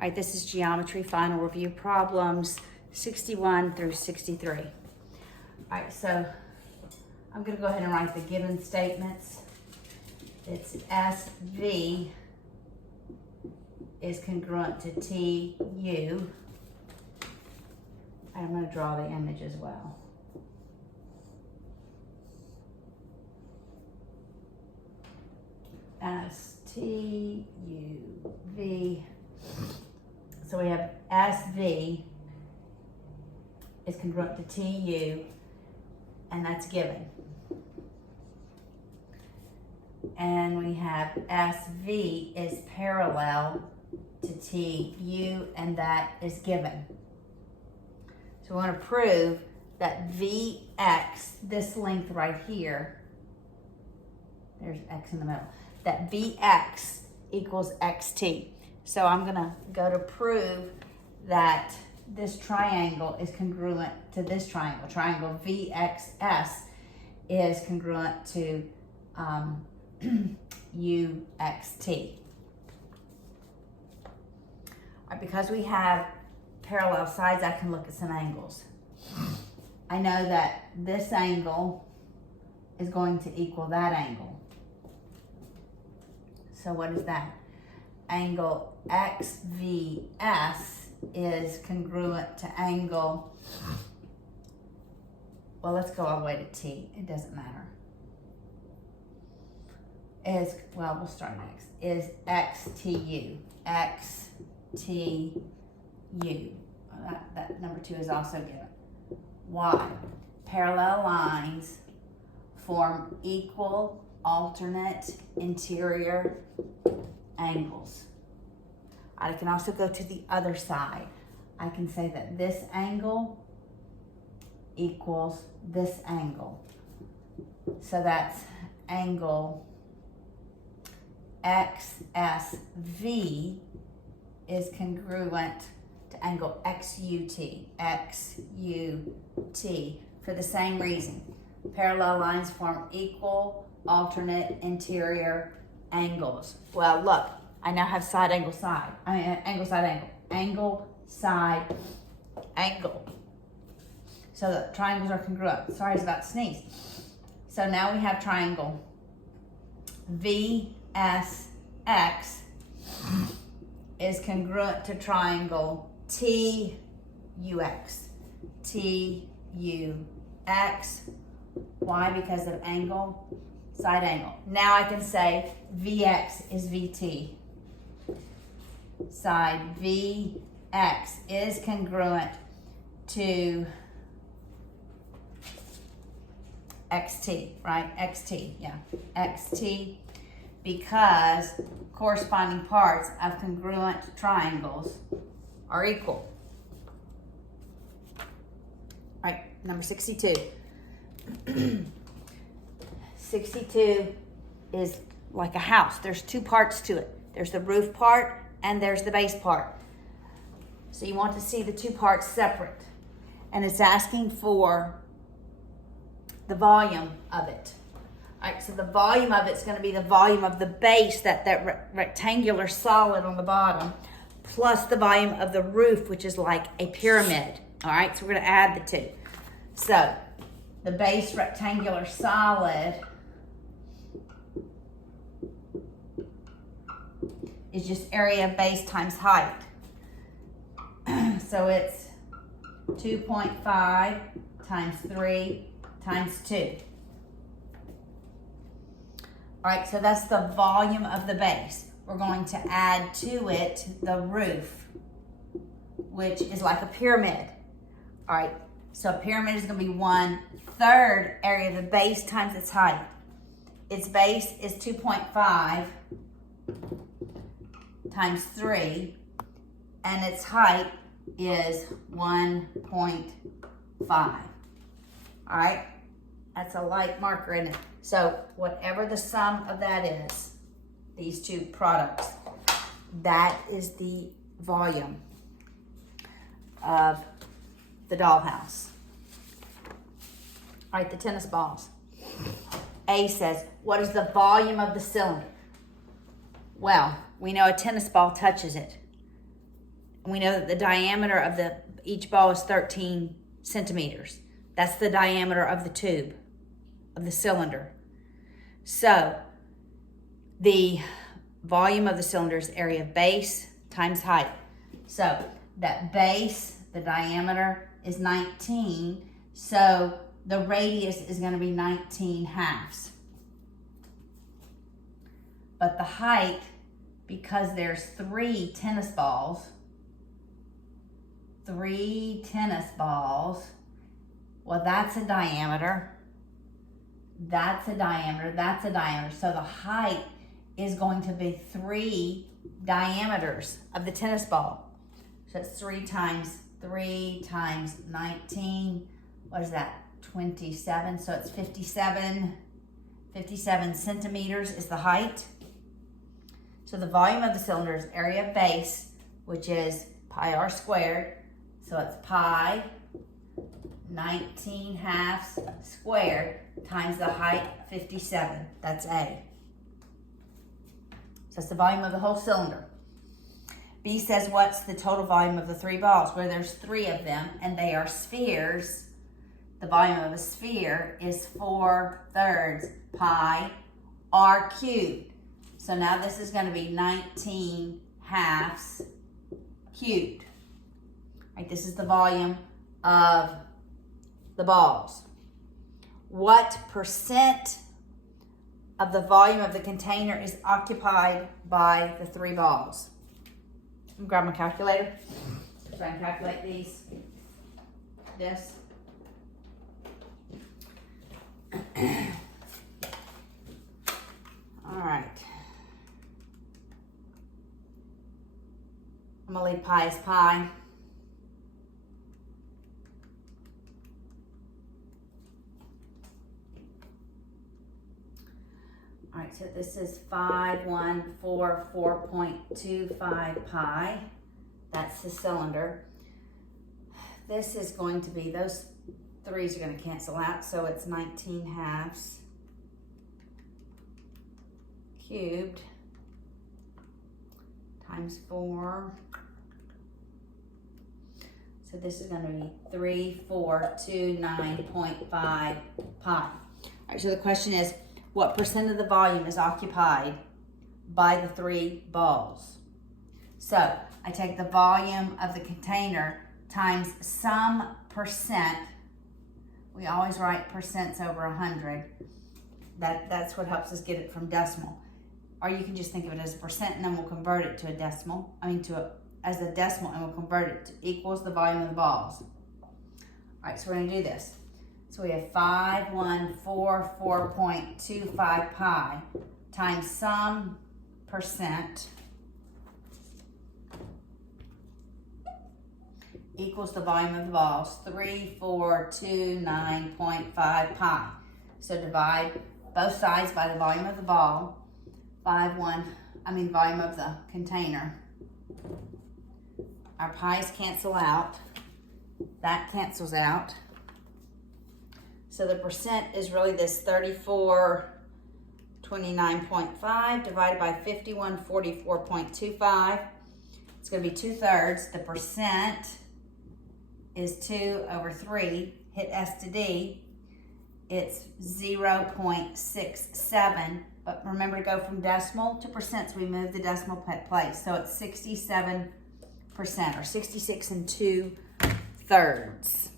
right, this is geometry final review problems 61 through 63. All right, so I'm going to go ahead and write the given statements. It's SV is congruent to TU. I'm going to draw the image as well. STUV. So we have SV is congruent to TU, and that's given. And we have SV is parallel to TU, and that is given. So we want to prove that VX, this length right here, there's X in the middle, that VX equals XT. So I'm going to go to prove that this triangle is congruent to this triangle. Triangle VXS is congruent to UXT. All right, because we have parallel sides, I can look at some angles. I know that this angle is going to equal that angle. So what is that? Angle XVS is congruent to angle, well, let's go all the way to T. It doesn't matter. We'll start next. Is XTU. XTU. That number 2 is also given. Why? Parallel lines form equal alternate interior angles. I can also go to the other side. I can say that this angle equals this angle. So that's angle XSV is congruent to angle XUT. XUT for the same reason. Parallel lines form equal alternate interior angles. Well, look, I now have side, angle, side. Angle, side, angle. Angle, side, angle. So the triangles are congruent. Sorry, I was about to sneeze. So now we have triangle VSX is congruent to triangle TUX. TUX. Why? Because of angle, side angle. Now I can say VX is VT. Side VX is congruent to XT, right? XT, yeah. XT, because corresponding parts of congruent triangles are equal. All right, number 62. 62 is like a house. There's 2 parts to it. There's the roof part and there's the base part. So you want to see the 2 parts separate. And it's asking for the volume of it. All right, so the volume of it's going to be the volume of the base, that rectangular solid on the bottom, plus the volume of the roof, which is like a pyramid. All right, so we're going to add the 2. So the base rectangular solid is just area of base times height. So it's 2.5 times 3 times 2. All right, so that's the volume of the base. We're going to add to it the roof, which is like a pyramid. All right, so a pyramid is going to be 1/3 area of the base times its height. Its base is 2.5 times 3, and its height is 1.5. All right, that's a light marker in it. So whatever the sum of that is, these 2 products, that is the volume of the dollhouse. All right, the tennis balls. A says, what is the volume of the cylinder? Well, we know a tennis ball touches it. And we know that the diameter of each ball is 13 centimeters. That's the diameter of the tube, of the cylinder. So the volume of the cylinder is area of base times height. So that base, the diameter is 19. So the radius is going to be 19 halves. But the height, because there's 3 tennis balls, well, that's a diameter, that's a diameter, that's a diameter. So the height is going to be 3 diameters of the tennis ball. So it's 3 times 19. What is that? 27. So it's 57 centimeters is the height. So the volume of the cylinder is area of base, which is pi r squared. So it's pi 19 halves squared times the height 57. That's A. So that's the volume of the whole cylinder. B says, what's the total volume of the 3 balls? Where there's 3 of them and they are spheres, the volume of a sphere is 4/3 pi r cubed. So now this is going to be 19 halves cubed. Right, this is the volume of the balls. What percent of the volume of the container is occupied by the 3 balls? I'm grab my calculator. Try and calculate this. All right. I'm gonna leave pi as pi. All right, so this is 5144.25 pi. That's the cylinder. This is going to be, those 3's are going to cancel out, so it's 19 halves cubed times 4. So this is going to be 3429.5 pi. All right, so the question is, what percent of the volume is occupied by the 3 balls? So I take the volume of the container times some percent. We always write percents over 100. That's what helps us get it from decimal. Or you can just think of it as a percent and then we'll convert it to a decimal. As a decimal, and we'll convert it to equals the volume of the balls. All right, so we're going to do this. So we have 5144.25 pi times some percent equals the volume of the balls, 3429.5 pi. So divide both sides by the volume of the ball, volume of the container. Our pi's cancel out. That cancels out. So the percent is really this 3429.5 divided by 5144.25. It's going to be 2/3. The percent is 2/3. Hit S to D. It's 0.67. But remember to go from decimal to percent, so we move the decimal place. So it's 67%, or 66 2/3.